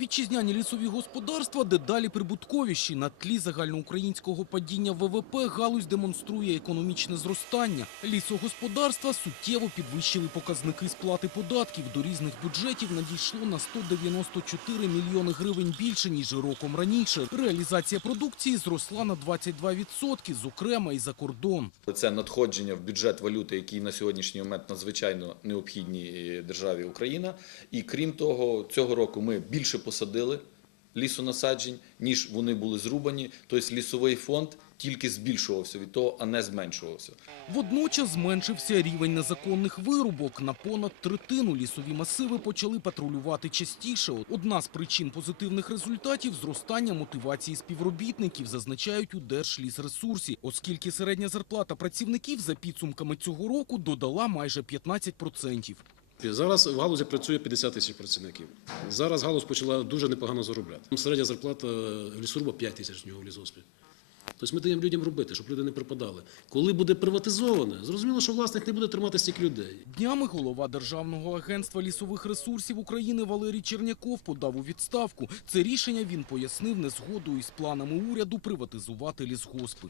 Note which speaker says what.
Speaker 1: Вітчизняні лісові господарства дедалі прибутковіші. На тлі загальноукраїнського падіння ВВП галузь демонструє економічне зростання. Лісогосподарства суттєво підвищили показники сплати податків. До різних бюджетів надійшло на 194 мільйони гривень більше, ніж роком раніше. Реалізація продукції зросла на 22%, зокрема і за кордон.
Speaker 2: Це надходження в бюджет валюти, які на сьогоднішній момент надзвичайно необхідні е, державі Україна. І крім того, цього року ми більше посадили лісонасаджень, ніж вони були зрубані. Тобто лісовий фонд тільки збільшувався від того, а не зменшувався.
Speaker 1: Водночас зменшився рівень незаконних вирубок. На понад третину лісові масиви почали патрулювати частіше. Одна з причин позитивних результатів – зростання мотивації співробітників, зазначають у Держлісресурсі, оскільки середня зарплата працівників за підсумками цього року додала майже 15%.
Speaker 3: Зараз в галузі працює 50 тисяч працівників. Зараз галузь почала дуже непогано заробляти. Середня зарплата лісоруба 5 тисяч в нього в лісгоспі. Тобто ми даємо людям робити, щоб люди не припадали. Коли буде приватизоване, зрозуміло, що власник не буде тримати стільки людей.
Speaker 1: Днями голова Державного агентства лісових ресурсів України Валерій Черняков подав у відставку. Це рішення він пояснив незгодою із планами уряду приватизувати лісгоспи.